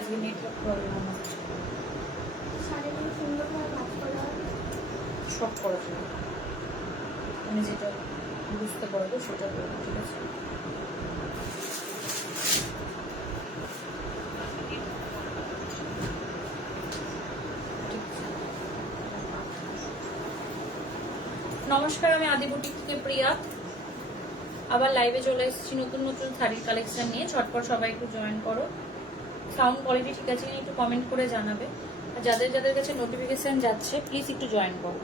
আজকে network problem আমার শাড়িগুলো সুন্দরভাবে ভাঁজ করা হবে। সব করা যাবে, আমি যেটা বুঝতে পারবো সেটা করবো, ঠিক আছে? নমস্কার, আমি আদি বুটিক থেকে প্রিয়া আবার লাইভে চলে এসেছি নতুন নতুন শাড়ির কালেকশন নিয়ে। ঝটপট সবাই একটু জয়েন করো। সাউন্ড কোয়ালিটি ঠিক আছে কিনা একটু কমেন্ট করে জানাবে, আর যাদের যাদের কাছে নোটিফিকেশন যাচ্ছে প্লিজ একটু জয়েন করো।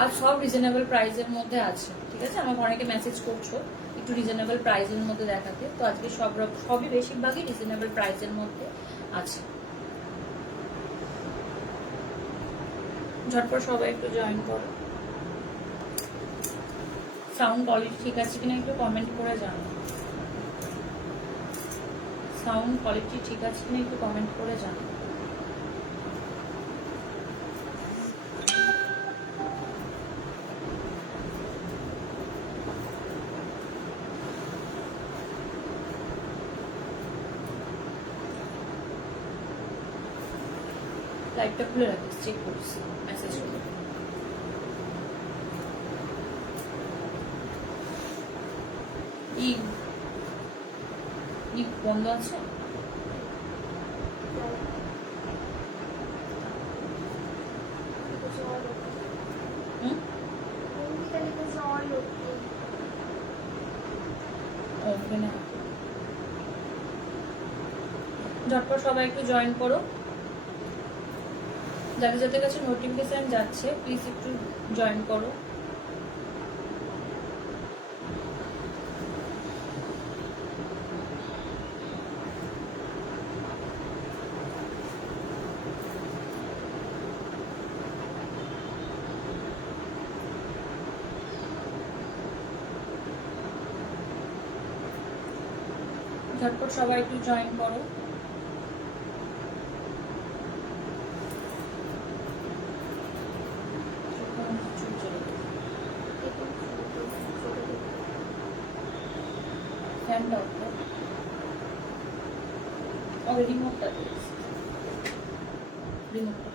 আর সব রিজনেবল প্রাইসের মধ্যে আছে, ঠিক আছে? আমাকে অনেকে মেসেজ করছো একটু রিজনেবল প্রাইসের মধ্যে দেখাতে, তো আজকে সবই বেশিরভাগই রিজনেবল প্রাইসের মধ্যে আছে। ঝটপট সবাই একটু জয়েন করো। সাউন্ড কোয়ালিটি ঠিক আছে কিনা একটু কমেন্ট করে জানাও। সাউন্ড কোয়ালিটি ঠিক আছে কিনা একটু কমেন্ট করে জানাও। লাইটটা খুলে রাখিস, চেক করছি মেসেজ গুলো। বন্ধ আছে? ঝটপট সবাই একটু জয়েন করো। যাদের যাদের কাছে নোটিফিকেশন যাচ্ছে প্লিজ একটু জয়েন করো। ঝটপট সবাই একটু জয়েন করো। ফ্যানটা অফ করো। ওকে, রিমোটটা দিয়েছি, রিমোটটা।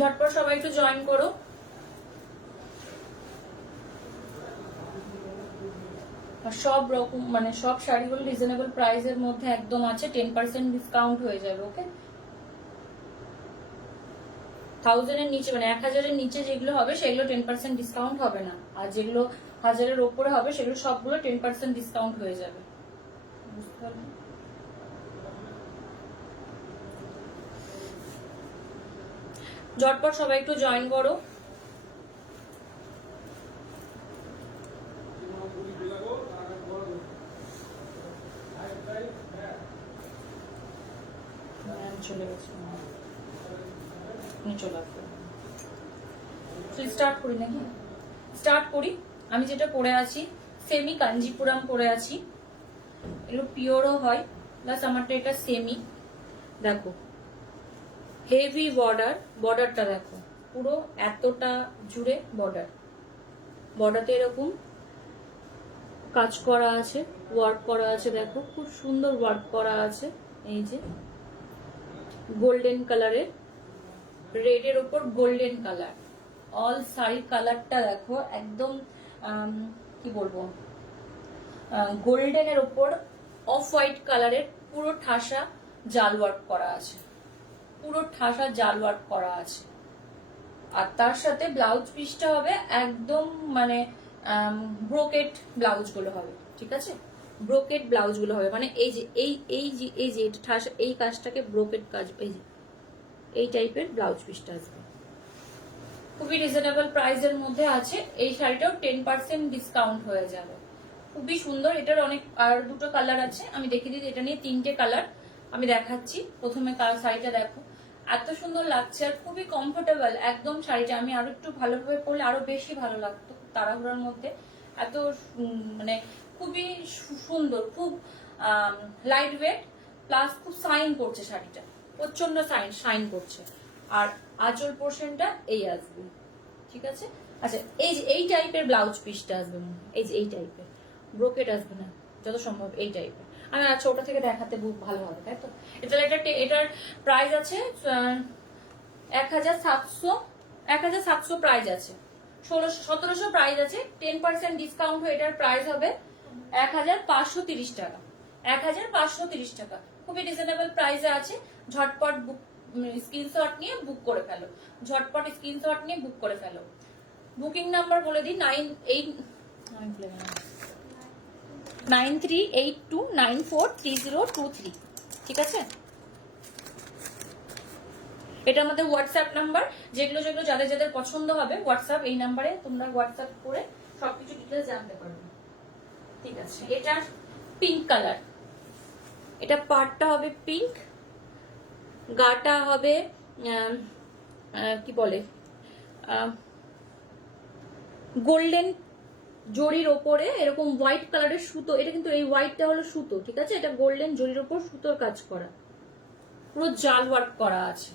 ঝটপট সবাই একটু জয়েন করো। আর সব রকম মানে সব শাড়িগুলো রিজনেবল প্রাইসের মধ্যে একদম আছে, 10% ডিসকাউন্ট হয়ে যাবে। ওকে, 1000 এর নিচে মানে 1000 এর নিচে যেগুলো হবে সেগুলো 10% ডিসকাউন্ট হবে না, আর যেগুলো 1000 এর উপরে হবে সেগুলো সবগুলো 10% ডিসকাউন্ট হয়ে যাবে। বুঝতে পারলে? ঝটপট সবাই একটু জয়েন করো। চলে গেছে, চলে আসবে। স্টার্ট করি নাকি? স্টার্ট করি। আমি যেটা পরে আছি সেমি কাঞ্জিপুরাম পরে আছি, এগুলো পিওরও হয়, প্লাস আমারটা এটা সেমি। দেখো হেভি বর্ডার, বর্ডারটা দেখো পুরো এতটা জুড়ে বর্ডার, বর্ডারতে এরকম কাজ করা আছে, ওয়ার্ক করা আছে, দেখো খুব সুন্দর ওয়ার্ক করা আছে। এই যে গোল্ডেন কালারের, রেডের ওপর গোল্ডেন কালার, অল শাড়ির কালারটা দেখো একদম কি বলবো, গোল্ডেনের ওপর অফ হোয়াইট কালারের পুরো ঠাসা জাল ওয়ার্ক করা আছে, পুরো ঠাসা জাল ওয়ার্ক করা আছে। আর তার সাথে ব্লাউজ পিসটা হবে একদম মানে ব্রোকেট ব্লাউজ গুলো হবে, ঠিক আছে? ব্রোকেট ব্লাউজ গুলো হবে, মানে এই যে এই যে এটা ঠাস, এই কাজটাকে ব্রোকেট কাজ, এই যে এই টাইপের ব্লাউজ পিসটা আসবে। খুবই রিজনেবল প্রাইসের মধ্যে আছে। এই শাড়িটাও 10% ডিসকাউন্ট হয়ে যাবে। খুবই সুন্দর। এটার অনেক আর দুটো কালার আছে, আমি দেখিয়ে দিই। এটা নিয়ে 3টে কালার আমি দেখাচ্ছি। প্রথমে শাড়িটা দেখো, এত সুন্দর লাগছে আর খুবই কমফোর্টেবল একদম শাড়িটা। আমি আরো একটু ভালোভাবে পরলে আরো বেশি ভালো লাগতো, তাড়াহুড়োর মধ্যে। এত মানে খুবই সুন্দর, খুব লাইট ওয়েট, প্লাস খুব শাইন করছে শাড়িটা, প্রচন্ড শাইন করছে। আর আঁচল পোর্শনটা এই আসবে, ঠিক আছে? আচ্ছা, এই যে এই টাইপের ব্লাউজ পিসটা আসবে, এই যে এই টাইপের, ব্রোকেট আসবে না যত সম্ভব, এই টাইপের। আমি আচ্ছা ওটা থেকে দেখাতে ভালো হবে, তাই তো? এটার প্রাইস আছে 1700 প্রাইস আছে, 1700 প্রাইস আছে। 10% ডিসকাউন্ট হয়ে এটার প্রাইস হবে 1530 টাকা। 1530 টাকা খুবই রিজনেবল প্রাইসে আছে। ঝটপট স্ক্রিনশট নিয়ে বুক করে ফেলো, ঝটপট স্ক্রিনশট নিয়ে বুক করে ফেলো। বুকিং নাম্বার বলে দিই 9382943023, ঠিক আছে? এটা আমাদের হোয়াটসঅ্যাপ নাম্বার। যেগুলো যাদের যাদের পছন্দ হবে হোয়াটসঅ্যাপ, এই নাম্বারে তোমরা হোয়াটসঅ্যাপ করে সবকিছু ডিটেলস জানতে পারবে, ঠিক আছে? এটা পিঙ্ক কালার, এটা পাড়টা হবে পিঙ্ক, গাটা হবে কি বলে গোল্ডেন জরির ওপরে এরকম হোয়াইট কালারের সুতো। এটা কিন্তু এই হোয়াইটটা হলো সুতো, ঠিক আছে? এটা গোল্ডেন জরির ওপর সুতোর কাজ করা, পুরো জাল ওয়ার্ক করা আছে।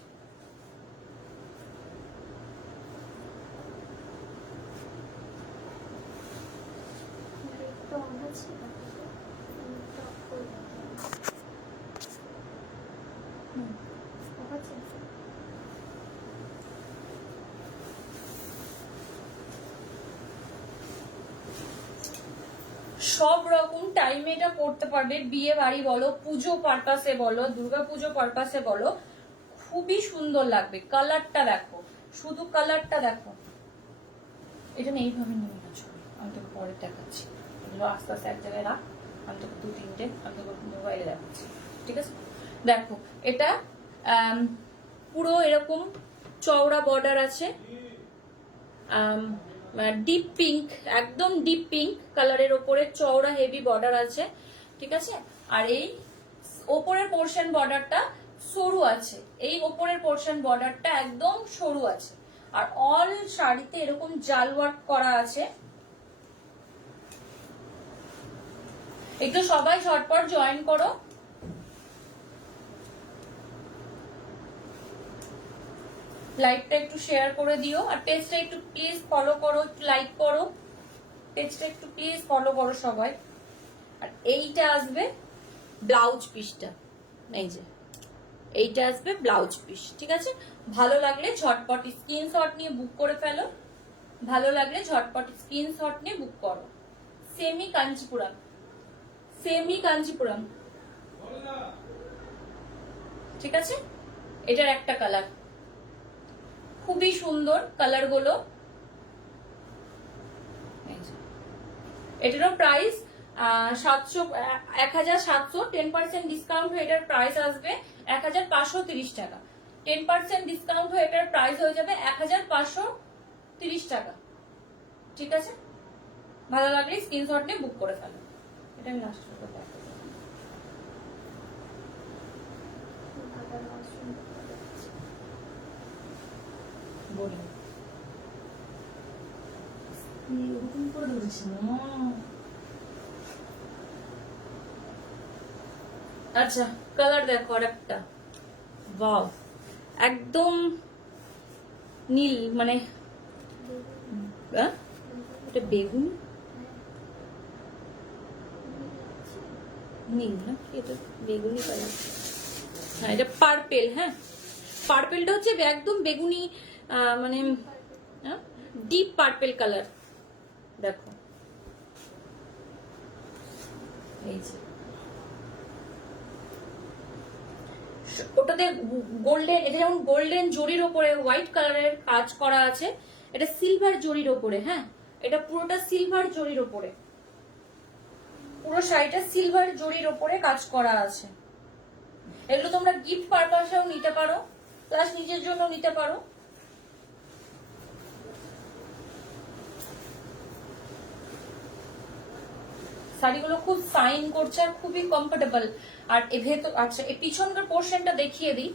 সব রকম টাইমে এটা করতে পারবে, বিয়ে বাড়ি বলো, পুজো পারপাসে বলো, দুর্গা পুজো পারপাসে বলো, খুবই সুন্দর লাগবে। কালারটা দেখো, শুধু কালারটা দেখো। এটা না এইভাবে নিয়ে গেছো, আমি তোকে পরে দেখাচ্ছি। এগুলো আস্তে আস্তে এক জায়গায় রাখ, আমি তোকে 2-3টে আমি তোকে মোবাইলে দেখাচ্ছি, ঠিক আছে? দেখো এটা পুরো এরকম চওড়া বর্ডার আছে, ডিপ পিঙ্ক, একদম ডিপ পিঙ্ক কালারের ওপরে চওড়া হেভি বর্ডার আছে, ঠিক আছে? আর এই ওপরের পোর্শন বর্ডারটা সরু আছে, এই ওপরের পোর্শন বর্ডারটা একদম সরু আছে। আর অল শাড়িতে এরকম জাল ওয়ার্ক করা আছে। একটু সবাই ঝটপট জয়েন করো। লাইভটা একটু শেয়ার করে দিও, আর পেজটা একটু প্লিজ ফলো করো, একটু লাইক করো, পেজটা একটু প্লিজ ফলো করো সবাই। আর এইটা আসবে ব্লাউজ পিসটা, এই যে এইটা আসবে ব্লাউজ পিস, ঠিক আছে? ভালো লাগলে ঝটপট স্ক্রিনশট নিয়ে বুক করে ফেলো, ভালো লাগলে ঝটপট স্ক্রিনশট নিয়ে বুক করো। সেমি কাঞ্চিপুরম, সেমি কাঞ্চিপুরম, ঠিক আছে? এটার একটা কালার, খুবই সুন্দর কালার গুলো। এটারও প্রাইস 1700, 10% ডিসকাউন্ট হয়ে এটার প্রাইস আসবে 1530 টাকা। 10% ডিসকাউন্ট হয়ে এটার প্রাইস হয়ে যাবে 1530 টাকা, ঠিক আছে? ভালো লাগলে স্ক্রিনশট নিয়ে বুক করে ফেলো। এটা আমি লাস্ট বলি এরকম করে ধরেছি না। আচ্ছা কালার দেখো আর একটা, ওয়াও একদম নীল, মানে এটা বেগুন নীল না, এটা বেগুনি কালার। হ্যাঁ এটা পার্পেল, হ্যাঁ পার্পেলটা হচ্ছে একদম বেগুনি, মানে ডিপ পার্পেল কালার। দেখো এই যে ওটাতে গোল্ডেন, এটা যেমন গোল্ডেন জরির ওপরে হোয়াইট কালারের কাজ করা আছে, এটা সিলভার জরির ওপরে, হ্যাঁ এটা পুরোটা সিলভার জরির ওপরে, পুরো শাড়িটা সিলভার জরির ওপরে কাজ করা আছে। এগুলো তোমরা গিফট পারপাসেও নিতে পারো, প্লাস নিজের জন্য নিতে পারো। শাড়িগুলো খুব সাইন করছে আর খুবই কমফোর্টেবল। আর এ ভেতর, আচ্ছা এই পিছনকার পোর্শনটা দেখিয়ে দিই,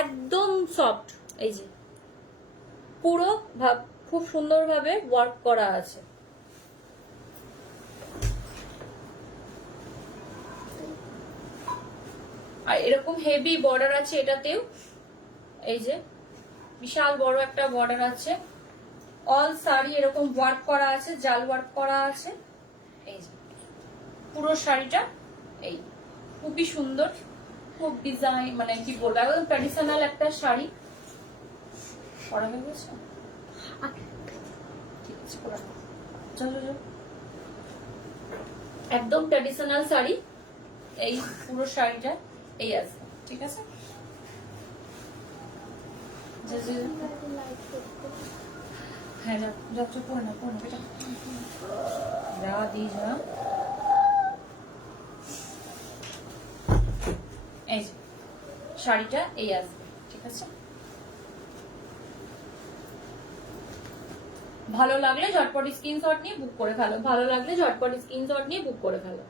একদম সফট, এই যে পুরো খুব সুন্দরভাবে ওয়ার্ক করা আছে। আর এরকম হেভি বর্ডার আছে এটাতেও, এই যে বিশাল বড় একটা বর্ডার আছে। অল শাড়ি এরকম ওয়ার্ক করা আছে, জাল ওয়ার্ক করা আছে। এই যে পুরো শাড়িটা এই খুবই সুন্দর, খুব ডিজাইন, মানে কি বলবো, একদম ট্র্যাডিশনাল একটা শাড়ি। পরা হয়ে গেছে, ঠিক আছে পরা, চলো চলো। একদম ট্র্যাডিশনাল শাড়ি, এই পুরো শাড়িটা এই আছে, ঠিক আছে। হ্যাঁ যাচ্ছ পরে না পরে না বেটা, যা দি যা। এই যে শাড়িটা এই আসবে, ঠিক আছে। ভালো লাগলে ঝটপট স্ক্রিনশট নিয়ে বুক করে ফেলো, ভালো লাগলে ঝটপট স্ক্রিনশট নিয়ে বুক করে ফেলো।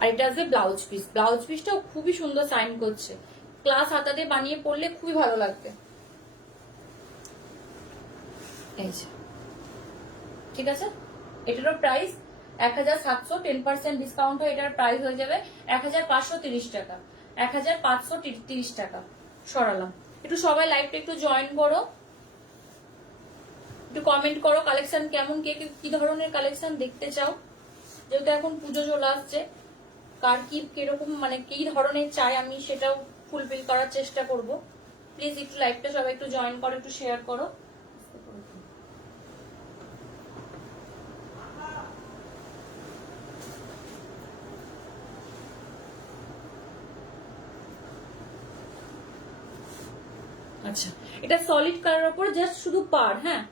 আর এটা আছে ব্লাউজ পিস, ব্লাউজ পিসটাও খুবই সুন্দর সাইন করছে, ক্লাস হাতাতে বানিয়ে পড়লে খুবই ভালো লাগবে। এই যে ঠিক আছে, এটারও প্রাইস 1700, 10% ডিসকাউন্ট হয় এটার প্রাইস হয়ে যাবে 1530 টাকা, 1530 টাকা। সরালাম। একটু সবাই লাইভটা একটু জয়েন করো, একটু কমেন্ট করো কালেকশন কেমন, কে কি ধরনের কালেকশন দেখতে চাও, যেহেতু এখন পুজো চলে আসছে, কার কি কিরকম মানে কি ধরনের চাই আমি সেটাও ফুলফিল করার চেষ্টা করব। প্লিজ একটু লাইভটা সবাই একটু জয়েন করো, একটু শেয়ার করো। আচ্ছা, এটা সলিড কালার উপর জাস্ট শুধু পার, হ্যাঁ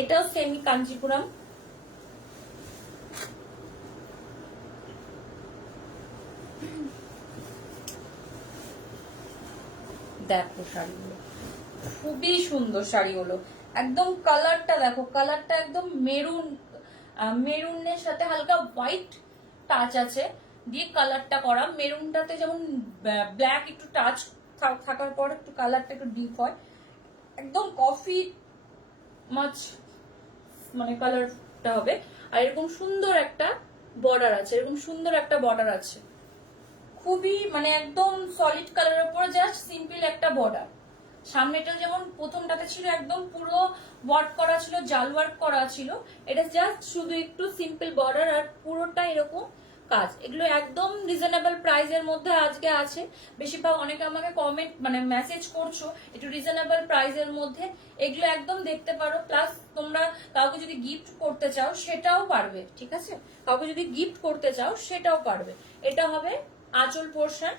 এটাও সেমি কাঞ্জিপুরম। দেখো শাড়িগুলো খুবই সুন্দর, শাড়িগুলো একদম কালারটা দেখো, কালারটা একদম মেরুন, মেরুনের সাথে হালকা হোয়াইট টাচ আছে দিয়ে কালারটা করা। মেরুনটাতে যেমন ব্ল্যাক একটু টাচ থাকার পর একটু কালারটা একটু ডিপ হয়, একদম কফি মাছ মানে কালারটা হবে। আর এরকম সুন্দর একটা বর্ডার আছে, এরকম সুন্দর একটা বর্ডার আছে, খুবই মানে একদম সলিড কালারের উপরে জাস্ট সিম্পল একটা বর্ডার। সামনেটা যেমন প্রথমটাতে ছিল একদম পুরো ওয়ার্ক করা ছিল, জাল ওয়ার্ক করা ছিল, এটা জাস্ট শুধু একটু সিম্পল বর্ডার আর পুরোটা এরকম কাজ। এগুলো একদম রিজনেবল প্রাইসের মধ্যে আজকে আছে। বেশিরভাগ অনেকে আমাকে কমেন্ট মানে মেসেজ করছো একটু রিজনেবল প্রাইসের মধ্যে, এগুলো একদম দেখতে পারো। প্লাস তোমরা কাউকে যদি গিফট করতে চাও সেটাও পারবে, ঠিক আছে, কাউকে যদি গিফট করতে চাও সেটাও পারবে। এটা হবে আঁচল পোর্শন,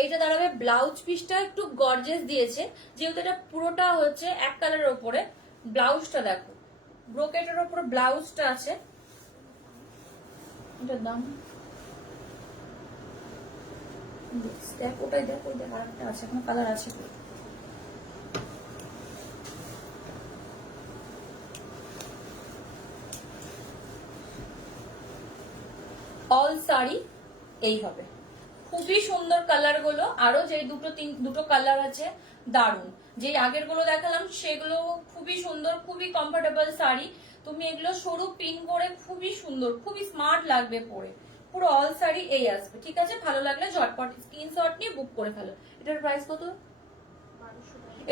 এইটা দাঁড়াবে ব্লাউজ পিসটা একটু গর্জেস দিয়েছে, যেহেতু এটা পুরোটা হচ্ছে এক কালারের উপরে। ব্লাউজটা দেখো, ব্রোকেটের উপরে ব্লাউজটা আছে, এটার দাম দেখ, ওটাই দেখ, ওই দেখ আরেকটা আছে, এখন কালার আছে। অল শাড়ি এই হবে, খুবই সুন্দর কালার গুলো। আরো যে দুটো কালার আছে দারুন, যে আগের গুলো দেখালাম সেগুলো খুবই সুন্দর, খুবই কমফোর্টেবল শাড়ি। তুমি এগুলো সরু পিন করে খুবই সুন্দর, খুবই স্মার্ট লাগবে পরে। পুরো অল শাড়ি এই আসবে, ঠিক আছে। ভালো লাগলে ঝটপট স্ক্রিনশট নিয়ে বুক করে ফেলো। এটার প্রাইস কত?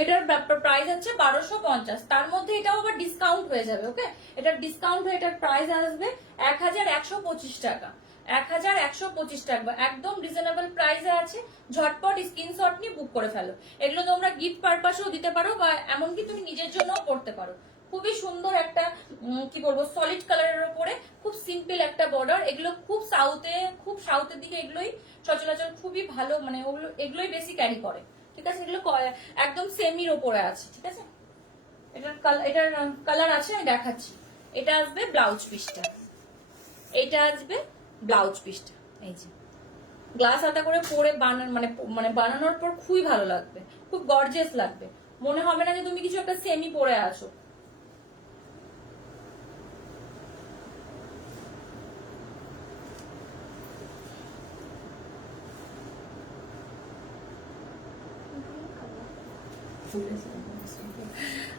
এটার প্রাইস হচ্ছে 1250, তার মধ্যে এটাও আবার ডিসকাউন্ট হয়ে যাবে। ওকে, এটার ডিসকাউন্ট হয়ে এটার প্রাইস আসবে 1125 টাকা, 1125 টাকা, একদম রিজনেবল প্রাইসে আছে। ঝটপট স্ক্রিনশট নিয়ে বুক করে ফেলো। এগুলো তোমরা গিফট পারপাসেও দিতে পারো বা এমনকি তুমি নিজের জন্যও করতে পারো। খুবই সুন্দর একটা কি বলবো সলিড কালারের উপরে খুব সিম্পল একটা বর্ডার। এগুলো খুব সাউথের দিকে এগুলোই সচরাচর খুবই ভালো, মানে এগুলোই বেশি ক্যারি করে, ঠিক আছে। এগুলো একদম সেমির ওপরে আছে, ঠিক আছে। এটার কালার আছে, আমি দেখাচ্ছি। এটা আসবে ব্লাউজ পিসটা, এটা আসবে ব্লাউজ পিসটা। এই যে গ্লাস হাতা করে পরে মানে বানানোর পর খুবই ভালো লাগবে, খুব গর্জিয়াস লাগবে, মনে হবে না যে তুমি কিছু একটা সেমি পরে আছো।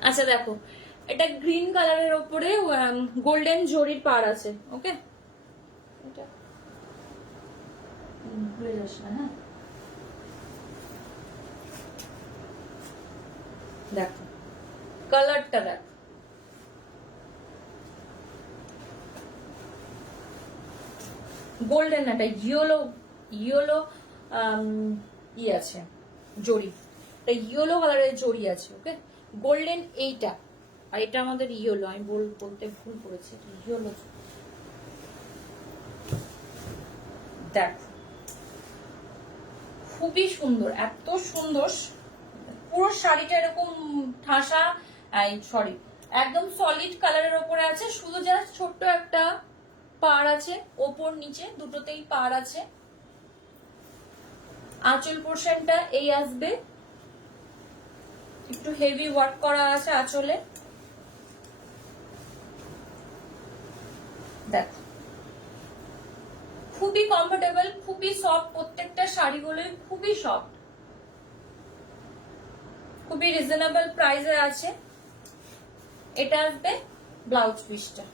আচ্ছা দেখো, এটা গ্রিন কালারের ওপরে গোল্ডেন জরির পার আছে, ওকে। এটা ভুলে যাস না, হ্যাঁ। দেখো কালারটা দেখো, গোল্ডেন একটা ইয়েলো ই আছে জরি, এটা ইয়েলো কালারের জরি আছে, ওকে। গোল্ডেন এইটা, আর এটা আমাদের ইয়েলো, আমি বলতে ভুল করেছি, ইয়েলো। দেখো খুবই সুন্দর, এত সুন্দর, পুরো শাড়িটা এরকম ঠাসা, সরি একদম সলিড কালারের ওপরে আছে, শুধু জাস্ট ছোট্ট একটা পাড় আছে, ওপর নিচে দুটোতেই পাড় আছে। আঁচল পোর্শনটা এই আসবে, একটু হেভি ওয়ার্ক করা আছে আঁচলে। দেখো খুবই কমফোর্টেবল, খুবই সফট, প্রত্যেকটা শাড়িগুলোই খুবই সফট, খুবই রিজনেবল প্রাইসে আছে। এটা আসবে ব্লাউজ পিসটা,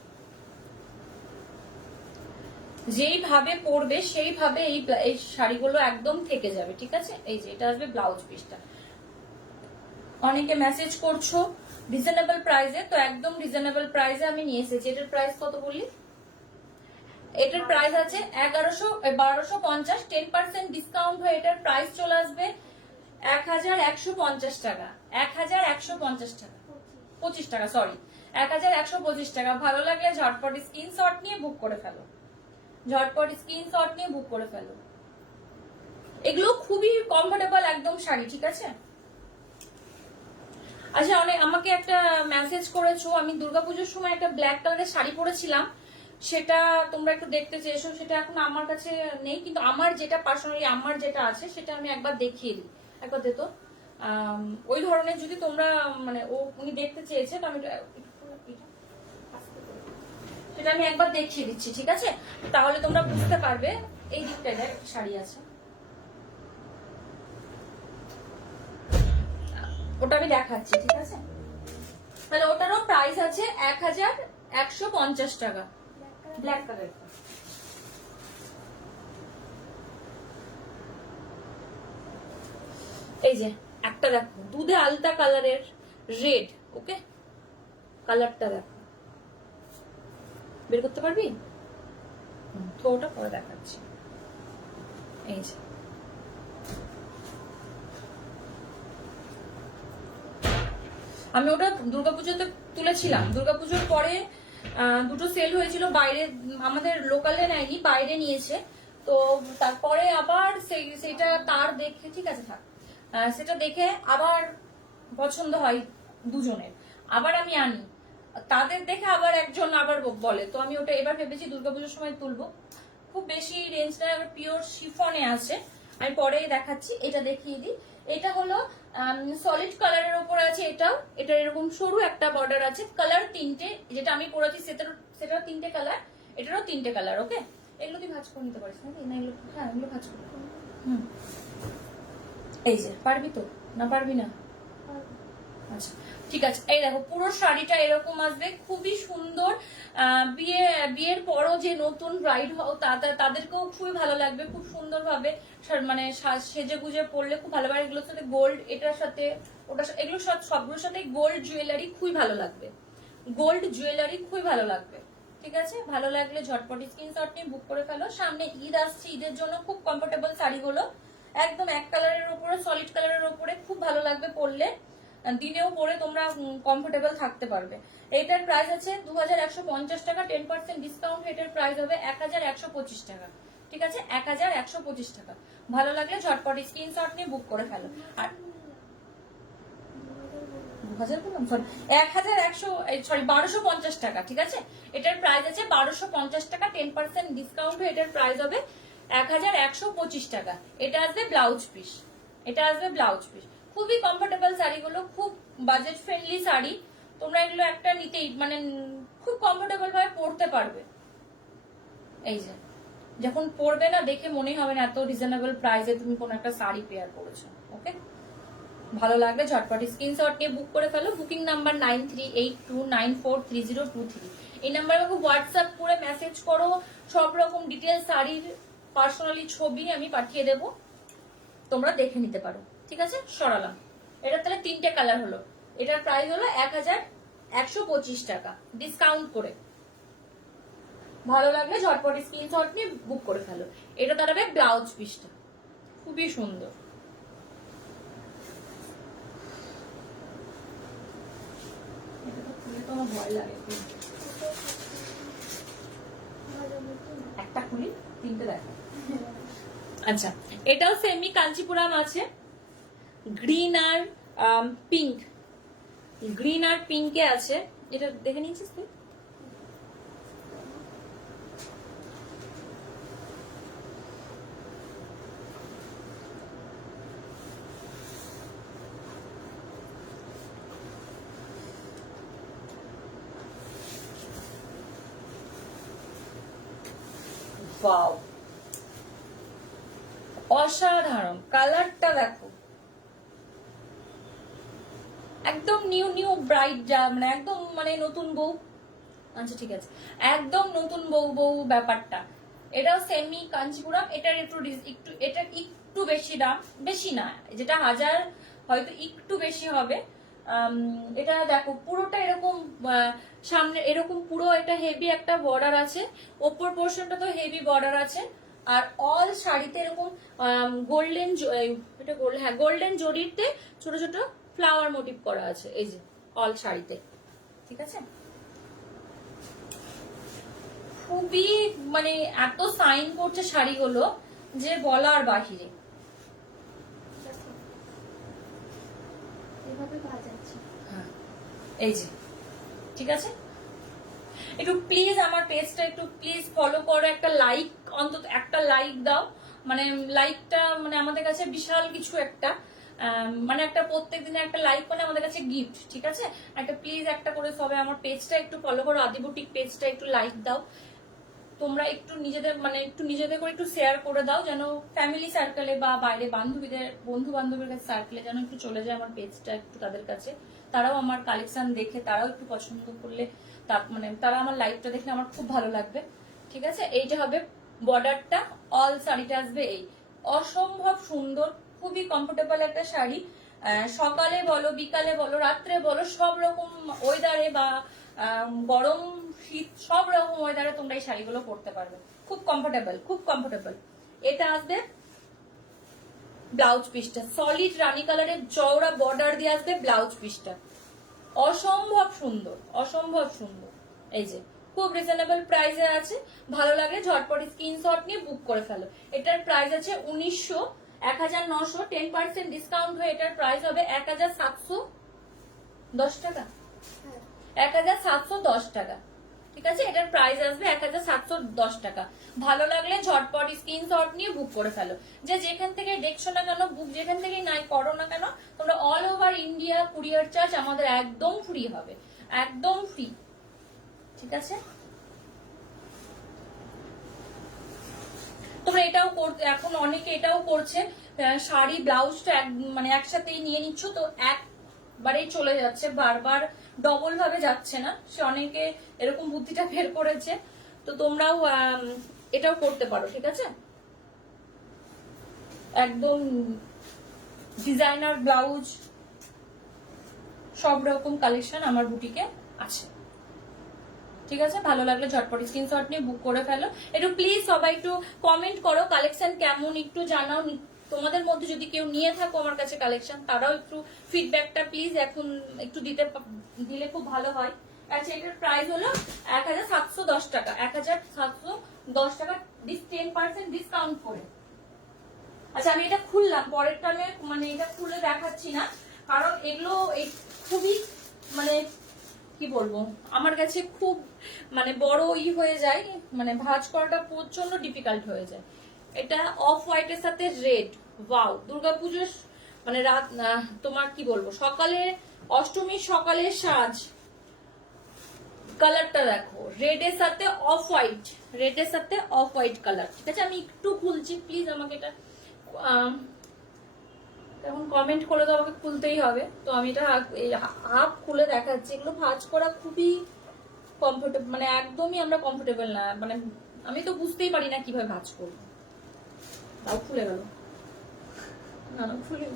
যেইভাবে পরবে সেইভাবে এই শাড়িগুলো একদম থেকে যাবে, ঠিক আছে। এই যে এটা আসবে ব্লাউজ পিসটা। অনেকে মেসেজ করছো রিজনেবল প্রাইসে, তো একদম রিজনেবল প্রাইসে আমি নিয়ে এসেছি। এটার প্রাইস কত বলি? এটার প্রাইস আছে 1250, 10% ডিসকাউন্ট হয়ে এটার প্রাইস চলে আসবে 1150 টাকা, 1150 টাকা, 25 টাকা, সরি 1125 টাকা। ভালো লাগলে ঝটপট স্ক্রিনশট নিয়ে বুক করে ফেলো, ঝটপট স্ক্রিনশট নিয়ে বুক করে ফেলো। এগুলো খুবই কমফোর্টেবল একদম শাড়ি, ঠিক আছে। আচ্ছা, আমাকে একটা মেসেজ করেছো, আমি দুর্গাপুজোর সময় একটা ব্ল্যাক কালারের শাড়ি পরেছিলাম, সেটা তোমরা একটু দেখতে চেয়েছো। সেটা এখন আমার কাছে নেই, কিন্তু আমার যেটা পার্সোনালি আমার যেটা আছে সেটা আমি একবার দেখিয়ে দিই, একবার দে তো। ওই ধরনের যদি তোমরা মানে উনি দেখতে চেয়েছে, তো আমি সেটা আমি একবার দেখিয়ে দিচ্ছি, ঠিক আছে। তাহলে তোমরা বুঝতে পারবে। এই দিকটায় দেখ শাড়ি আছে, ওটা আমি দেখাচ্ছি, ঠিক আছে। তাহলে ওটারও প্রাইস আছে 1150 টাকা, ব্ল্যাক কালার। এই যে একটা দেখো দুধে আলতা কালারের রেড, ওকে। কালারটা দেখো, বের করতে পারবি তো? ওটা পরে দেখাচ্ছি। এই যে আমি ওটা দুর্গাপুজোতে তুলেছিলাম, দুর্গাপুজোর পরে দুটো সেল হয়েছিল বাইরে, আমাদের লোকালে নেয়নি, বাইরে নিয়েছে। তো তারপরে আবার সেটা তার দেখে, ঠিক আছে থাক, সেটা দেখে আবার পছন্দ হয় দুজনের, আবার আমি আনি, তাদের দেখে আবার একজন আবার বলে, তো আমি ওটা এবার ভেবেছি দুর্গাপুজোর সময় তুলবো। খুব বেশি রেঞ্জ না, পিওর শিফনে আছে। আমি পরে দেখাচ্ছি, এটা দেখিয়ে দিই। এটা হলো সলিড কালারের উপর আছে, এটা এরকম সরু একটা বর্ডার আছে, কালার তিনটে, যেটা আমি পরেছি সেটারও তিনটে কালার, এটারও তিনটে কালার, ওকে। এগুলো তুই ভাঁজ করে নিতে পারিস নাকি? না এগুলো, হ্যাঁ এগুলো ভাঁজ করে। এই যে পারবি তো, না পারবি না? আচ্ছা ঠিক আছে। এই দেখো পুরো শাড়িটা এরকম আসবে, খুবই সুন্দর। বিয়ের পরও যে নতুন ব্রাইড হও তাদেরকেও খুবই ভালো লাগবে, খুব সুন্দর ভাবে মানে সেজে গুজে পরলে খুব ভালো লাগে। এগুলোর সাথে গোল্ড, এটার সাথে ওটার সাথে, এগুলোর সাথে সবগুলোর সাথে গোল্ড জুয়েলারি খুবই ভালো লাগবে, গোল্ড জুয়েলারি খুবই ভালো লাগবে, ঠিক আছে। ভালো লাগলে ঝটপট স্ক্রিনশট নিয়ে বুক করে ফেলো। সামনে ঈদ আসছে, ঈদের জন্য খুব কমফোর্টেবল শাড়িগুলো, একদম এক কালারের উপরে, সলিড কালারের উপরে খুব ভালো লাগবে পরলে। দিনেও পরে তোমরা কমফোর্টেবল থাকতে পারবে। এইটার প্রাইস আছে 2150 টাকা, 10% ডিসকাউন্ট, এটার প্রাইস হবে 1125 টাকা। ঠিক আছে, 1125 টাকা। ভালো লাগলে ঝটপট স্ক্রিনশট নিয়ে বুক করে ফেলো। আর 1250 টাকা। ঠিক আছে, এটার প্রাইস আছে 1250 টাকা, 10% ডিসকাউন্ট, এটার প্রাইস হবে 1125 টাকা। এটা আসবে ব্লাউজ পিস, এটা আসবে ব্লাউজ পিস। খুবই কমফোর্টেবল শাড়িগুলো, খুব বাজেট ফ্রেন্ডলি শাড়ি। তোমরা এগুলো একটা নিতেই মানে খুব কমফোর্টেবল ভাবে পরতে পারবে। এই যে যখন পরবে না দেখে মনে হবে না এত রিজনেবল প্রাইসে তুমি কোনো একটা শাড়ি পেয়ার করেছো। ওকে, ভালো লাগলে ঝটপট স্ক্রিনশট নিয়ে বুক করে ফেলো। Booking number 9382943023। এই নাম্বারে আমাকে হোয়াটসঅ্যাপ করে মেসেজ করো, সব রকম ডিটেলস শাড়ির পার্সোনালি ছবি আমি পাঠিয়ে দেব, তোমরা দেখে নিতে পারো। ঠিক আছে, সরালাম। এটা তাহলে 3টে কালার হলো। এটার প্রাইস হলো 1125 টাকা ডিসকাউন্ট করে। ভালো লাগলে ঝটপট স্ক্রিনশট নিয়ে বুক করে ফেলো। এটা দাঁড়াবে ব্লাউজ পিসটা, খুবই সুন্দর। তোমার ভয় লাগে একটা খুলি, 3টে দেখা। আচ্ছা, এটাও সেমি কাঞ্চিপুরাম আছে, গ্রিন আর পিঙ্ক, গ্রিন আর পিঙ্কে আছে। এটা দেখে নিয়েছিস তুই? ওয়াও, অসাধারণ কালারটা দেখো, একদম নিউ নিউ ব্রাইট, যা মানে একদম মানে নতুন বউ। আচ্ছা ঠিক আছে, একদম নতুন বউ বউ ব্যাপারটা। এটাও সেমি কাঞ্চিপুরম। এটার একটু এটা একটু বেশি দাম, বেশি না, যেটা 1000 হয়তো একটু বেশি হবে। এটা দেখো পুরোটা এরকম, সামনে এরকম পুরো এটা হেভি একটা বর্ডার আছে, ওপর পোর্শনটা তো হেভি বর্ডার আছে। আর অল শাড়িতে এরকম গোল্ডেন, এটা গোল্ড, হ্যাঁ গোল্ডেন জরিতে ছোট ছোট ফ্লাওয়ার মোটিভ করা আছে, এই যে অল শাড়িতে। ঠিক আছে, খুবই মানে এত সাইন করছে শাড়িগুলো যে বলার বাহিরে। হ্যাঁ এই যে, ঠিক আছে, একটু প্লিজ আমার পেজটা একটু প্লিজ ফলো করো, একটা লাইক, অন্তত একটা লাইক দাও। মানে লাইকটা মানে আমাদের কাছে বিশাল কিছু একটা, মানে একটা প্রত্যেক দিনে একটা লাইক মানে আমাদের কাছে গিফট। ঠিক আছে, একটা প্লিজ একটা করে সবাই আমার পেজটা একটু ফলো করো, আদি বুটিক পেজটা একটু লাইক দাও। তোমরা একটু নিজেদের মানে একটু নিজেদের করে একটু শেয়ার করে দাও, যেন ফ্যামিলি সার্কেলে বা বাইরে বান্ধবীদের বন্ধু বান্ধবের কাছে সার্কেলে যেন একটু চলে যায় আমার পেজটা একটু তাদের কাছে, তারাও আমার কালেকশন দেখে তারাও একটু পছন্দ করলে মানে তারা আমার লাইভটা দেখলে আমার খুব ভালো লাগবে। ঠিক আছে, এইটা হবে বর্ডারটা, অল শাড়িটা আসবে এই, অসম্ভব সুন্দর, খুবই কমফোর্টেবল একটা শাড়ি। সকালে বলো, বিকালে বলো, রাত্রে বলো, সব রকম ওয়েদারে বা গরম শীত সব রকম ওয়েদারে তোমরা এই শাড়িগুলো পরতে পারবে, খুব কমফোর্টেবল, খুব কমফোর্টেবল। এটা আসবে ব্লাউজ পিসটা, সলিড রানী কালারের চওড়া বর্ডার দিয়ে আসবে ব্লাউজ পিসটা, অসম্ভব সুন্দর, অসম্ভব সুন্দর। এই যে খুব রিজনেবল প্রাইসে আছে। ভালো লাগে ঝটপট স্ক্রিনশট নিয়ে বুক করে ফেলো। এটার প্রাইস আছে 1900, 10% ডিসকাউন্ট হয়ে এটার প্রাইস হবে 1710 টাকা, 1710 টাকা। ঠিক আছে, এটার প্রাইস আসবে 1710 টাকা। ভালো লাগলে ঝটপট স্ক্রিনশট নিয়ে বুক করে ফেলো। যে যেখান থেকে দেখছো না কেন, বুক যেখান থেকে নাই করো না কেন, তোমরা all over India courier charge আমাদের একদম ফ্রি হবে, একদম ফ্রি। ঠিক আছে, তোমরা এটাও করতে, এখন অনেকে এটাও করছে, শাড়ি ব্লাউজটা মানে একসাথেই নিয়ে নিচ্ছ, তো একবারেই চলে যাচ্ছে, বারবার ডবল ভাবে যাচ্ছে না, সে অনেকে এরকম বুদ্ধিটা বের করেছে, তো তোমরাও এটাও করতে পারো। ঠিক আছে, একদম ডিজাইনার ব্লাউজ সব রকম কালেকশন আমার বুটিকে আছে। ঠিক আছে, ভালো লাগলে ঝটপট স্ক্রিনশট নিয়ে বুক করে ফেলো। একটু প্লিজ সবাই একটু কমেন্ট করো কালেকশন কেমন, একটু জানাও, তোমাদের মধ্যে যদি কেউ নিয়ে থাকো আমার কাছে কালেকশন, তারাও একটু ফিডব্যাকটা প্লিজ এখন একটু দিলে খুব ভালো হয়। আচ্ছা, এটার প্রাইস হলো 1710 টাকা, 1710 টাকা 10% ডিসকাউন্ট করে। আচ্ছা, আমি এটা খুললাম, পরের টানে মানে এটা খুলে দেখাচ্ছি না, কারণ এগুলো খুবই মানে কি বলবো, আমার কাছে খুব মানে বড় হয়ে যায়, মানে ভাঁজ করাটা প্রচন্ড ডিফিকাল্ট হয়ে যায়। এটা অফ হোয়াইটের সাথে রেড, ওয়াও, দুর্গাপুজোর মানে রাত তোমার কি বলবো, সকালে অষ্টমীর সকালের সাজ। কালারটা দেখো, রেড এর সাথে অফ হোয়াইট, রেড এর সাথে অফ হোয়াইট কালার। ঠিক আছে, আমি একটু খুলছি, প্লিজ আমাকে এটা এখন কমেন্ট করে তো আমাকে খুলতেই হবে। তো আমি এটা হাফ খুলে দেখাচ্ছি। এগুলো ভাঁজ করা খুবই কমফোর্টেবল, মানে একদমই আমরা কমফোর্টেবল না, মানে আমি তো বুঝতেই পারি না কিভাবে ভাঁজ করবো। তাও খুলে গেল, না না খুলে,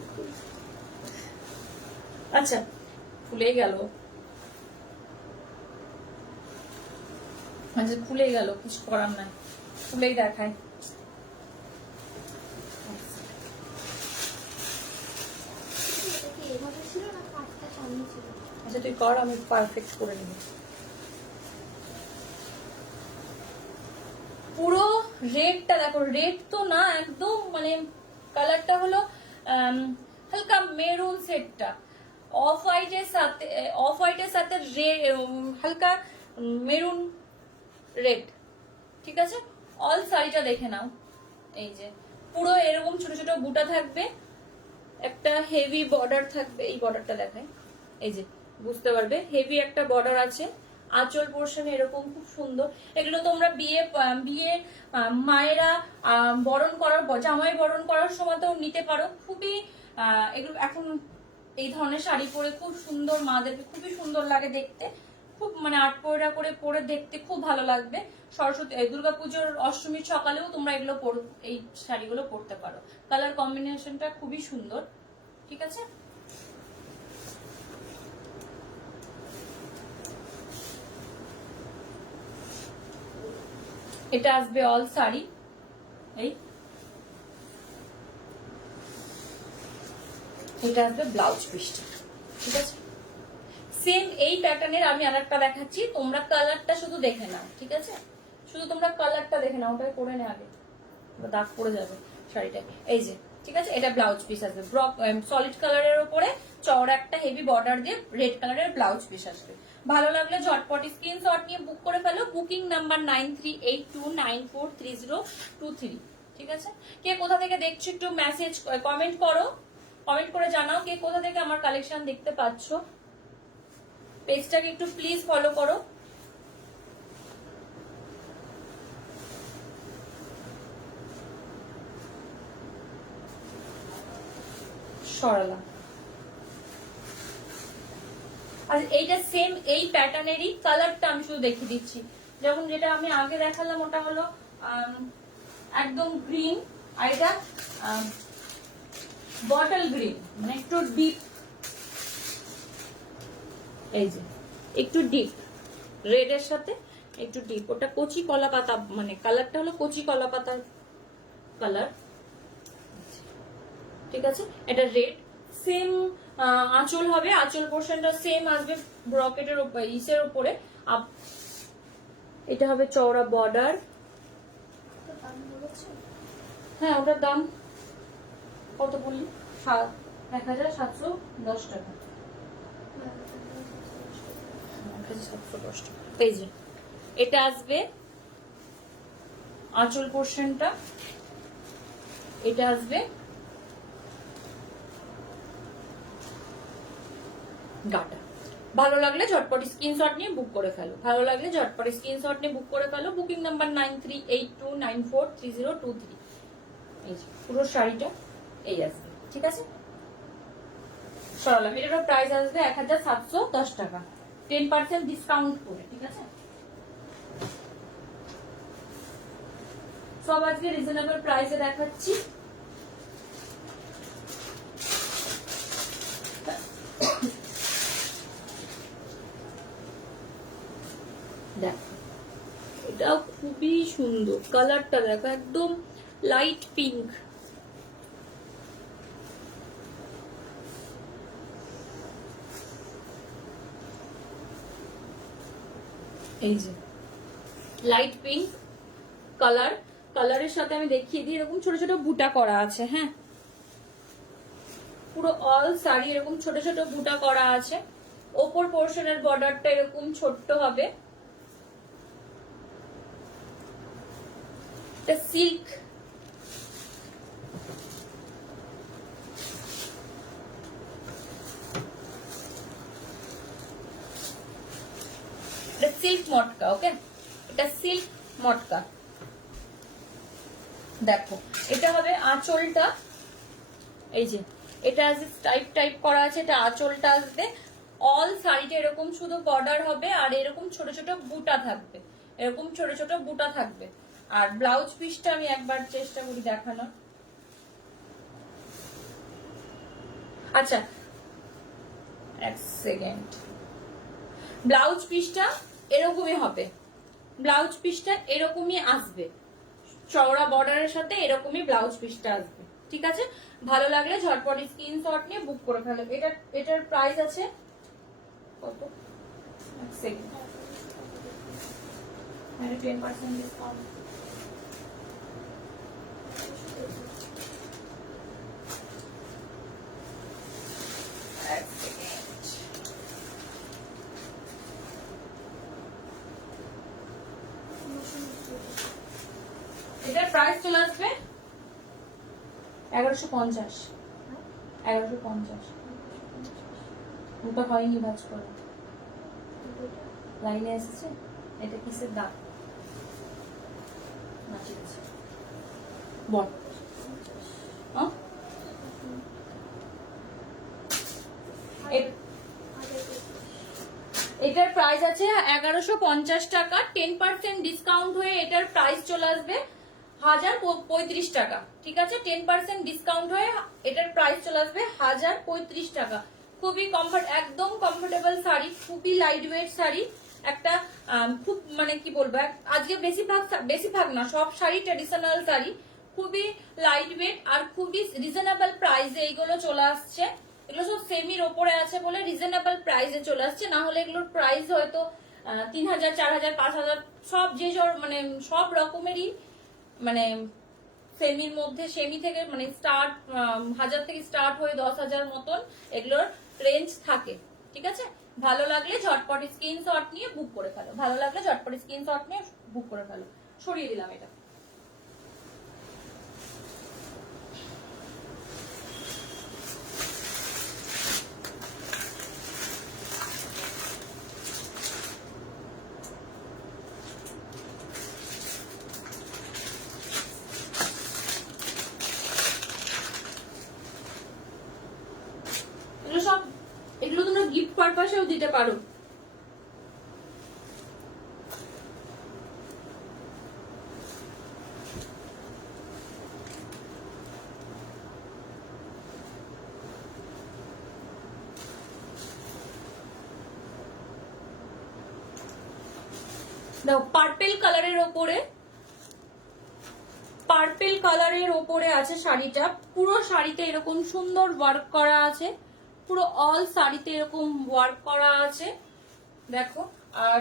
আচ্ছা খুলে গেল, আচ্ছা খুলে গেল, কিছু করার নাই, খুলেই দেখায়। আচ্ছা তুই কর, আমি পারফেক্ট করে নিব। পুরো রেডটা দেখো, রেড তো না একদম, মানে কালারটা হলো হালকা মেরুন সেটটা, অফ হোয়াইটের সাথে হালকা মেরুন রেড। ঠিক আছে, অল শাড়িটা দেখে নাও। এই যে পুরো এরকম ছোট ছোট বুটা থাকবে, একটা হেভি বর্ডার থাকবে, এই বর্ডারটা দেখায়, এই যে বুঝতে পারবে হেভি একটা বর্ডার আছে। আঁচল পোর্শন এরকম খুব সুন্দর। এগুলো তোমরা বিয়ে মায়েরা বরণ করার, জামাই বরণ করার সময়তেও নিতে পারো। খুবই এগুলো এখন এই ধরনের শাড়ি পরে খুব সুন্দর, মাদেরকে খুবই সুন্দর লাগে দেখতে, খুব মানে আটপয়রা করে পরে দেখতে খুব ভালো লাগবে। সরস্বতী দুর্গাপুজোর অষ্টমীর সকালেও তোমরা এগুলো এই শাড়িগুলো পরতে পারো। কালার কম্বিনেশনটা খুবই সুন্দর। ঠিক আছে, এটা আসবে অল শাড়ি, এটা আসবে ব্লাউজ পিসটা। ঠিক আছে, সেম এই প্যাটার্নের আমি আরেকটা দেখাচ্ছি, তোমরা কালারটা শুধু দেখে নাও। ঠিক আছে, শুধু তোমরা কালারটা দেখে নাও, ওটাই করে নে আগে, দাগ পড়ে যাবে শাড়িটা। এই যে ঠিক আছে, এটা ব্লাউজ পিস আসবে সলিড কালারের উপরে চওড়া একটা হেভি বর্ডার দিয়ে রেড কালারের ব্লাউজ পিস আসবে। ভালো লাগলে ঝটপট স্ক্রিনশট নিয়ে বুক করে ফেলো। Booking number 9382943023। ঠিক আছে, কে কোথা থেকে দেখছো একটু মেসেজ কমেন্ট করো, কমেন্ট করে জানাও কে কোথা থেকে আমার কালেকশন দেখতে পাচ্ছ। পেজটাকে একটু প্লিজ ফলো করো। সরলা, আর এইটা সেম এই প্যাটার্নেরই কালারটা আমি শুধু দেখিয়ে দিচ্ছি। যেমন যেটা আমি আগে দেখালাম ওটা হলো একদম গ্রিন, আর এটা বটল গ্রিন, মানে একটু ডিপ, এই যে একটু ডিপ রেড এর সাথে একটু ডিপ, ওটা কচি কলা পাতা, মানে কালারটা হলো কচি কলা পাতার কালার। ঠিক আছে, এটা রেড, সেম আঁচল হবে, আঁচল পোর্শনটা সেম আসবে ব্রকেটের ইসের উপরে। এটা হবে চওড়া বর্ডার। হ্যাঁ, ওটার দাম কত বললি? 1710 টাকা। 1710 টাকা। এই যে এটা আসবে আঁচল পোর্শনটা, এটা আসবে গাটা। ভালো লাগলে ঝটপট স্ক্রিনশট নিয়ে বুক করে ফেলো, ভালো লাগলে ঝটপট স্ক্রিনশট নিয়ে বুক করে ফেলো। Booking number 9382943023। এই যে পুরো শাড়িটা এই আসবে। ঠিক আছে, সরলাম, এটারও প্রাইস আসবে 1710 টাকা, 10% ডিসকাউন্ট করে। ঠিক আছে, সব আজকে রিজনেবল প্রাইসে দেখাচ্ছি। দেখো, এটা খুবই সুন্দর, কালারটা দেখো একদম লাইট পিঙ্ক, এই যে লাইট পিঙ্ক কালার, কালারের সাথে আমি দেখিয়ে দিই এরকম ছোট ছোট বুটা করা আছে। হ্যাঁ, পুরো অল শাড়ি এরকম ছোট ছোট বুটা করা আছে। ওপর পোর্শনের বর্ডারটা এরকম ছোট্ট হবে। এটা সিল্ক, এটা সিল্ক মটকা। ওকে, এটা সিল্ক মটকা। দেখো এটা হবে আঁচলটা, এই যে এটা টাইপ টাইপ করা আছে, এটা আঁচলটা আসবে। অল শাড়িটা এরকম শুধু বর্ডার হবে আর এরকম ছোট ছোট বুটা থাকবে, এরকম ছোট ছোট বুটা থাকবে। আর ব্লাউজ পিসটা আমি একবার চেষ্টা করি দেখানোর। আচ্ছা এক সেকেন্ড, ব্লাউজ পিসটা এরকমই হবে, ব্লাউজ পিসটা এরকমই আসবে, চওড়া বর্ডারের সাথে এরকমই ব্লাউজ পিসটা আসবে। ঠিক আছে, ভালো লাগলে ঝটপট স্ক্রিনশট নিয়ে বুক করে ফেলো। এটার প্রাইস আছে কত? এক সেকেন্ড, 10% ডিসকাউন্ট। এক সেকেন্ড, এটার প্রাইস চলে আসবে 1150। 1150 ওটা হয়নি, ভাজ করো, লাইনে এসেছে। এটা কিসের দাম? না ঠিক আছে বল। এটার প্রাইস আছে 1150 টাকা। 10% ডিসকাউন্ট হয়ে এটার প্রাইস চলে আসবে 1035 টাকা। ঠিক আছে, 10% ডিসকাউন্ট হয়ে এটার প্রাইস চলে আসবে 1035 টাকা। খুবই একদম কমফোর্টেবল শাড়ি, খুবই লাইট ওয়েট শাড়ি। একটা খুব মানে কি বলবো, আজকে বেশিরভাগ না সব শাড়ি ট্রেডিশনাল শাড়ি, খুবই লাইট ওয়েট আর খুবই রিজনেবল প্রাইসে এইগুলো চলে আসছে। এগুলো সব সেমির ওপরে আছে বলে রিজনেবল প্রাইসে চলে আসছে, না হলে এগুলোর প্রাইস হয়তো 3000, 4000, 5000 সব যে মানে সব রকমেরই মানে সেমির মধ্যে, সেমি থেকে মানে স্টার্ট 1000 থেকে স্টার্ট হয়ে 10,000 মতন এগুলোর রেঞ্জ থাকে। ঠিক আছে, ভালো লাগলে ঝটপট স্ক্রিনশট নিয়ে বুক করে ফেলো, ভালো লাগলে ঝটপট স্ক্রিনশট নিয়ে বুক করে ফেলো। সরিয়ে দিলাম এটা। এগুলো তোমরা গিফট পারপাসেও দিতে পারো। দেখো পার্পেল কালারের ওপরে, পার্পেল কালারের ওপরে আছে শাড়িটা। পুরো শাড়িতে এরকম সুন্দর ওয়ার্ক করা আছে, পুরো অল শাড়িতে এরকম ওয়ার্ক করা আছে দেখো। আর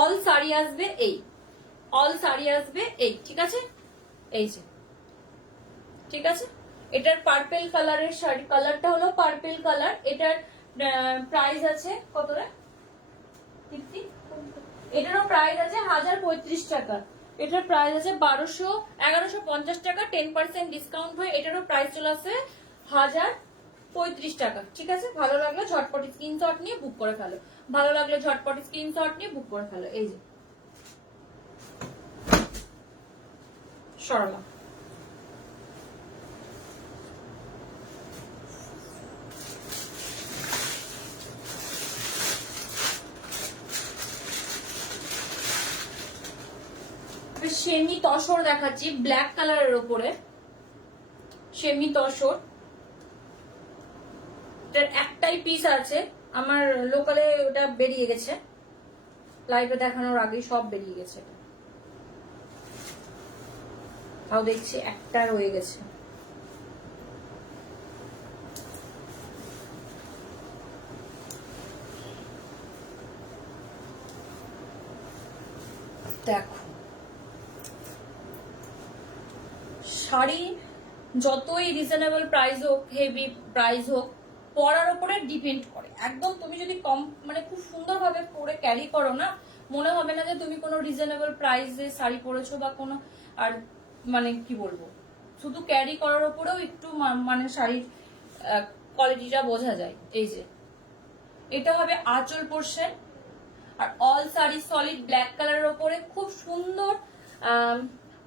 অল শাড়ি আসবে এই, অল শাড়ি আসবে এই। ঠিক আছে, এই যে ঠিক আছে, এটার পার্পেল কালারের শাড়ি, কালারটা হলো পার্পেল কালার। এটার প্রাইস আছে কত রে? এটারও প্রাইস আছে 1035 টাকা। এটার প্রাইস আছে 1150 টাকা। 10% ডিসকাউন্ট হয়ে এটারও প্রাইস চলে আসে 1035 টাকা। ঠিক আছে, ভালো লাগলে ঝটপট স্ক্রিনশট নিয়ে বুক করে ফেলো, ভালো লাগলে ঝটপট স্ক্রিনশট নিয়ে বুক করে ফেলো। এই যে শর্মা, সেমি তসর দেখাচ্ছি ব্ল্যাক কালারের উপরে, সেমি তসর। এটার একটাই পিস আছে, আমার লোকালে ওটা বেরিয়ে গেছে, লাইভে দেখানোর আগেই সব বেরিয়ে গেছে। তাও দেখছি একটা রয়ে গেছে। দেখো শাড়ি যতই রিজনেবল প্রাইস হোক, হেভি প্রাইস হোক, পরার উপরে ডিপেন্ড করে। একদম তুমি যদি কম মানে খুব সুন্দরভাবে পরে ক্যারি করো না, মনে হবে না যে তুমি কোনো রিজনেবল প্রাইসে শাড়ি পরেছো বা কোনো, আর মানে কি বলবো, শুধু ক্যারি করার উপরেও একটু মানে শাড়ির কোয়ালিটিটা বোঝা যায়। এই যে এটা হবে আঁচল পোর্শন, আর অল শাড়ি সলিড ব্ল্যাক কালারের ওপরে খুব সুন্দর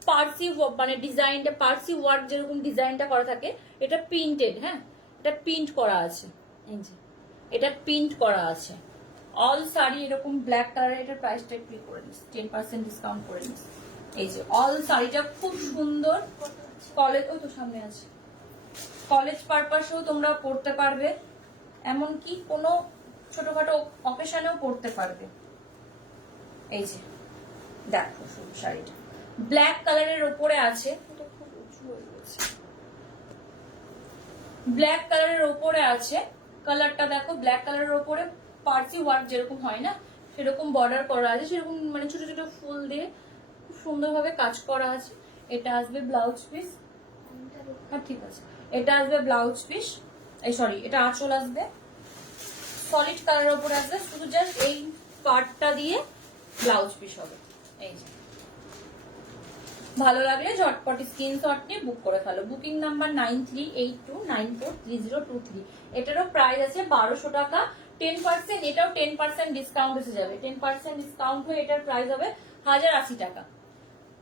পার্সি মানে ডিজাইনটা, পার্সি ওয়ার্ক যেরকম ডিজাইনটা করা থাকে, এটা প্রিন্টেড। হ্যাঁ, এটা প্রিন্ট করা আছে। এই যে এটা প্রিন্ট করা আছে। অল শাড়ি এরকম ব্ল্যাক কালারের। এটার প্রাইসটা একটু করে নিস, 10% ডিসকাউন্ট করে নিস। এই যে অল শাড়িটা খুব সুন্দর। কলেজ ওই তো সামনে আছে, কলেজ পারপাসেও তোমরা পড়তে পারবে, এমনকি কোনো ছোটখাটো অকেশনেও পড়তে পারবে। এই যে দেখো শুধু শাড়িটা ব্ল্যাক কালারের ওপরে আছে, ব্ল্যাক কালারের ওপরে আছে। কালারটা দেখো, ব্ল্যাক কালারের ওপরে পার্সি ওয়ার্ক যেরকম হয় না, সেরকম বর্ডার করা আছে, সেরকম মানে ছোট ছোট ফুল দিয়ে খুব সুন্দরভাবে কাজ করা আছে। এটা আসবে ব্লাউজ পিস। হ্যাঁ ঠিক আছে, এটা আসবে ব্লাউজ পিস, এই সরি এটা আঁচল আসবে। সলিড কালারের ওপরে আসবে, শুধু জাস্ট এই পার্টটা দিয়ে ব্লাউজ পিস হবে। এই যে ভালো লাগলে ঝটপট স্ক্রিনশট নিয়ে বুক করে ফেলো। Booking number 9382943023। এটারও প্রাইস আছে 1200 টাকা। 10%, এটাও 10% ডিসকাউন্ট এসে যাবে। 10% ডিসকাউন্ট হয়ে এটার প্রাইস হবে 1080 টাকা।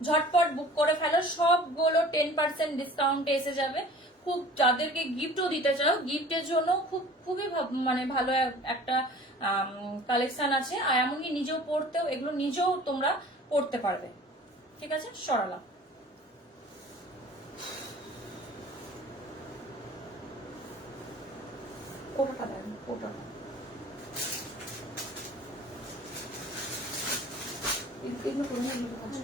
ঝটপট বুক করে ফেলো, সবগুলো 10% ডিসকাউন্টে এসে যাবে। খুব যাদেরকে গিফটও দিতে চাও, গিফটের জন্য খুবই মানে ভালো একটা কালেকশন আছে। আর এমনকি নিজেও পড়তেও, এগুলো নিজেও তোমরা পড়তে পারবে। ঠিক আছে, সরালাম। কোটাটা দেন, কোটাটা এগুলো করে নিয়ে এগুলো আছে।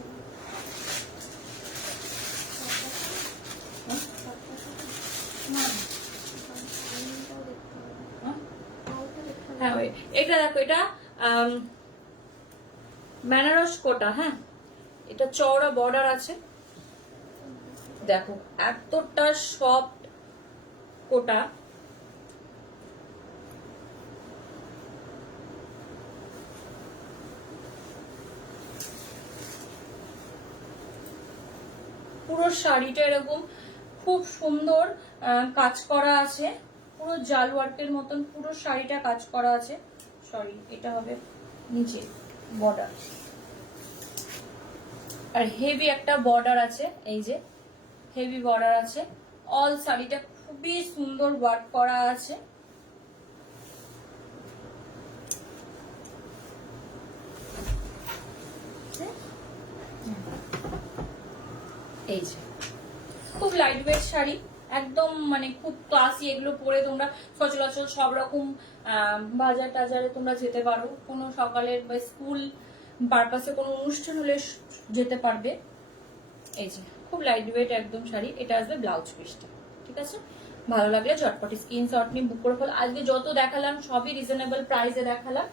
হ্যাঁ এটা দেখো, এটা বেনারস কোটা। হ্যাঁ, এটা চওড়া বর্ডার আছে। দেখো এতটা সফট কোটা, পুরো শাড়িটা এরকম খুব সুন্দর কাজ করা আছে, পুরো জাল ওয়ার্কের মতন পুরো শাড়িটা কাজ করা আছে। সরি, এটা হবে নিচে বর্ডার, আর হেভি একটা বর্ডার আছে। এই যে হেভি বর্ডার আছে। অল শাড়িটা খুবই সুন্দর ওয়ার্ক করা আছে। এই যে খুব লাইট ওয়েট শাড়ি, একদম মানে খুব ক্লাসি। এগুলো পরে তোমরা সচরাচর সব রকম বাজার টাজারে তোমরা যেতে পারো, কোনো সকালের বা স্কুল পারপাসে কোনো অনুষ্ঠান হলে যেতে পারবে। এই যে খুব লাইট ওয়েট একদম শাড়ি। এটা আসবে ব্লাউজ পিসটা। ঠিক আছে, ভালো লাগলে ঝটপট স্ক্রিনশট নিয়ে বুক করে ফেলো। আজকে যত দেখালাম সবই রিজনেবল প্রাইসে দেখালাম।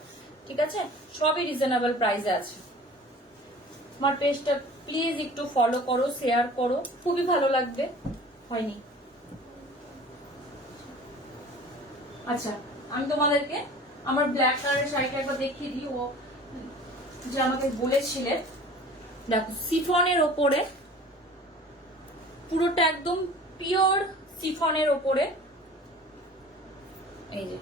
ঠিক আছে, সবই রিজনেবল প্রাইসে আছে। আমার পেজটা প্লিজ একটু ফলো করো, শেয়ার করো, খুবই ভালো লাগবে। হয়নি? আচ্ছা, আমি তোমাদেরকে আমার ব্ল্যাক কালারের শাড়িটা একবার দেখিয়ে দিই। ও যে আমাকে বলেছিলেন, দেখো সিফনের ওপরে, পুরোটা একদম পিওর সিফনের ওপরে। এই যে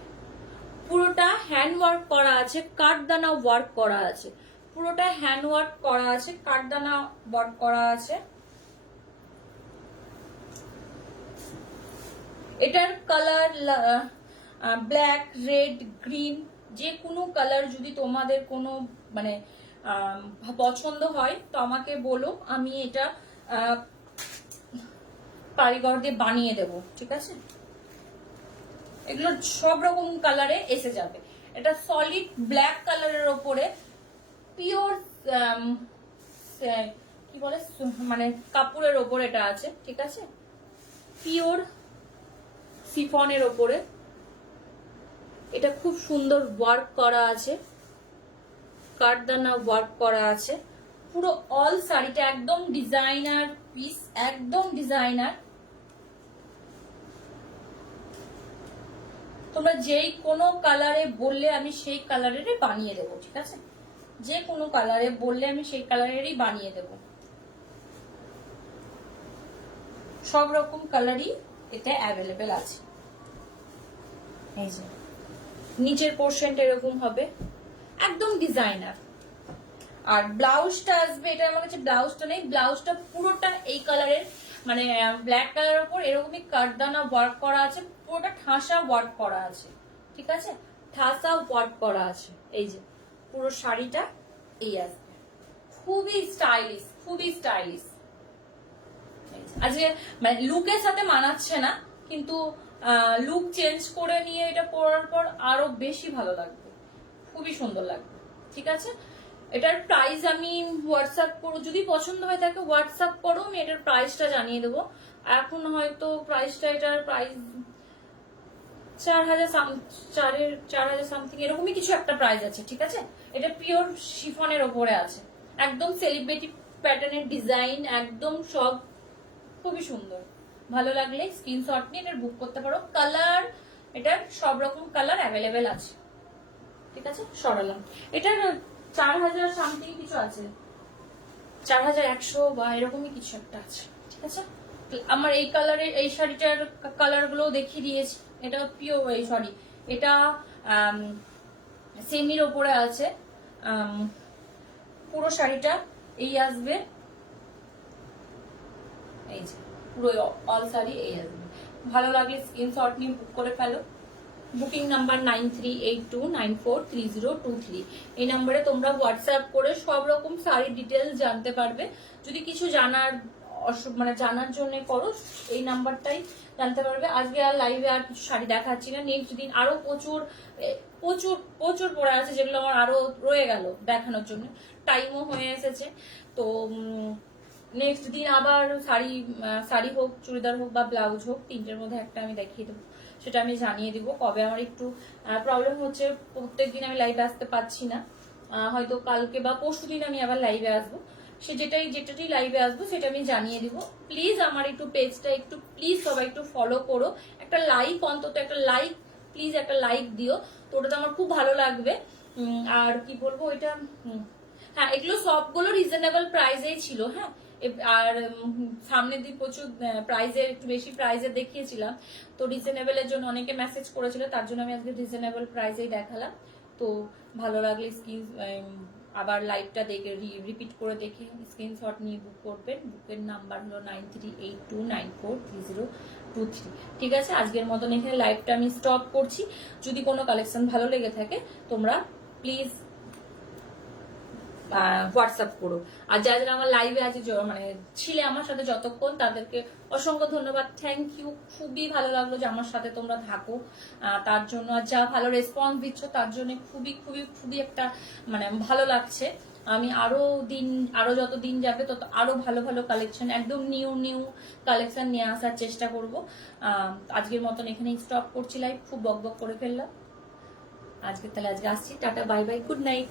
পুরোটা হ্যান্ড ওয়ার্ক করা আছে, কাঠদানা ওয়ার্ক করা আছে, পুরোটা হ্যান্ড ওয়ার্ক করা আছে, কাঠদানা ওয়ার্ক করা আছে। এটার কালার ব্ল্যাক, রেড, গ্রিন, যে কোনো কালার যদি তোমাদের কোনো মানে পছন্দ হয় তো আমাকে বলো, আমি এটা কারিগর দিয়ে বানিয়ে দেবো। ঠিক আছে, এগুলো সব রকম কালারে এসে যাবে। এটা সলিড ব্ল্যাক কালারের ওপরে পিওর কি বলে মানে কাপড়ের ওপর এটা আছে, ঠিক আছে, পিওর সিফনের ওপরে এটা খুব সুন্দর ওয়ার্ক করা আছে, কাঠদানা ওয়ার্ক করা আছে পুরো অল শাড়িটা, একদম ডিজাইনার পিস, একদম ডিজাইনার। তোমরা যেই কোনো কালারে বললে আমি সেই কালারেরই বানিয়ে দেবো, ঠিক আছে, যে কোনো কালারে বললে আমি সেই কালারেরই বানিয়ে দেবো। সব রকম কালারই এটা অ্যাভেলেবেল আছে। এই যে নিচের পোর্শনটা এরকম হবে, একদম ডিজাইনার। আর ব্লাউজটা আসবে, এটা আমার কাছে ব্লাউজটা নেই, ব্লাউজটা পুরোটা এই কালারের, মানে ব্ল্যাক কালারের উপর এরকমই কাঠদানা ওয়ার্ক করা আছে, পুরোটা ঠাসা ওয়ার্ক করা আছে, ঠিক আছে, ঠাসা ওয়ার্ক করা আছে। এই যে পুরো শাড়িটা এই আসবে, খুবই স্টাইলিশ, খুবই স্টাইলিশ। আজকে মানে লুকের সাথে মানাচ্ছে না, কিন্তু লুক চেঞ্জ করে নিয়ে এটা পরার পর আরো বেশি ভালো লাগবে, খুবই সুন্দর লাগবে, ঠিক আছে। এটার প্রাইস আমি হোয়াটসঅ্যাপ করো, যদি পছন্দ হয় তাকে হোয়াটসঅ্যাপ করো, আমি এটার প্রাইসটা জানিয়ে দেবো। এখন হয়তো প্রাইসটা, এটার প্রাইস 4,000 সামথিং এরকমই কিছু একটা প্রাইস আছে, ঠিক আছে। এটা পিওর শিফনের ওপরে আছে, একদম সেলিব্রিটি প্যাটার্নের ডিজাইন, একদম সব খুবই সুন্দর। ভালো লাগলে স্ক্রিনশট নিয়ে এটার বুক করতে পারো। কালার, এটার সব রকম কালার অ্যাভেলেবেল আছে, ঠিক আছে। সরালাম, এটার 4,000 সামথিং কিছু আছে, 4,100 বা এরকমই কিছু একটা আছে, ঠিক আছে। আমার এই কালারের এই শাড়িটার কালার গুলো দেখিয়ে দিয়েছি। এটা পিওর, এই সরি, এটা সেমির ওপরে আছে, পুরো শাড়িটা এই আসবে, এই যে পুরো অল শাড়ি এই আসবে। ভালো লাগলে স্ক্রিনশট নিয়ে বুক করে ফেলো। Booking number 9382943023। এই নাম্বারে তোমরা হোয়াটসঅ্যাপ করে সব রকম শাড়ির ডিটেলস জানতে পারবে। যদি কিছু জানার মানে জানার জন্য করো, এই নাম্বারটাই জানতে পারবে। আজকে আর লাইভে আর কিছু শাড়ি দেখাচ্ছি না, নেক্সট দিন আরো প্রচুর প্রচুর প্রচুর পড়ে আছে, যেগুলো আমার আরো রয়ে গেল দেখানোর জন্য, টাইমও হয়ে এসেছে। তো নেক্সট দিন আবার শাড়ি হোক, চুড়িদার হোক বা ব্লাউজ হোক, তিনটের মধ্যে একটা আমি দেখিয়ে দেবো, সেটা আমি জানিয়ে দিব। কবে আমার একটু প্রবলেম হচ্ছে, প্রত্যেকদিন আমি লাইভে আসতে পারছি না, হয়তো কালকে বা পরশু দিন আমি আবার লাইভে আসবো, সে যেটাই লাইভে আসবো সেটা আমি জানিয়ে দিব। প্লিজ আমার একটু পেজটা একটু প্লিজ সবাই একটু ফলো করো, একটা লাইক, অন্তত একটা লাইক, প্লিজ একটা লাইক দিও, তো ওটাতে আমার খুব ভালো লাগবে। আর কি বলবো, এটা হ্যাঁ, এগুলো সবগুলো রিজনেবল প্রাইসেই ছিল, হ্যাঁ। আর সামনের দিন প্রচুর প্রাইজের, একটু বেশি প্রাইজের দেখিয়েছিলাম, তো রিজনেবলের জন্য অনেকে মেসেজ করেছিল, তার জন্য আমি আজকে রিজনেবল প্রাইজেই দেখালাম। তো ভালো লাগলে আবার লাইভটা দেখে রিপিট করে দেখে স্ক্রিনশট নিয়ে বুক করবেন। বুকের নাম্বার হলো 9382943023। ঠিক আছে, আজকের মতন এখানে লাইভটা আমি স্টপ করছি। যদি কোনো কালেকশন ভালো লেগে থাকে তোমরা প্লিজ হোয়াটসঅ্যাপ করো। আর যারা যারা আমার লাইভে আছে, মানে ছিলে আমার সাথে যতক্ষণ, তাদেরকে অসংখ্য ধন্যবাদ, থ্যাংক ইউ। খুবই ভালো লাগলো যে আমার সাথে তোমরা থাকো, তার জন্য। আর যা ভালো রেসপন্স দিচ্ছ তার জন্য খুবই খুবই খুবই একটা মানে ভালো লাগছে। আমি আরো যত দিন যাবে তত আরো ভালো ভালো কালেকশন, একদম নিউ কালেকশন নিয়ে আসার চেষ্টা করব। আজকের মতন এখানেই স্টপ করছি লাইভ, খুব বক বক করে ফেললাম আজকে। তাহলে আজকে আসছি, tata, bye bye, good night.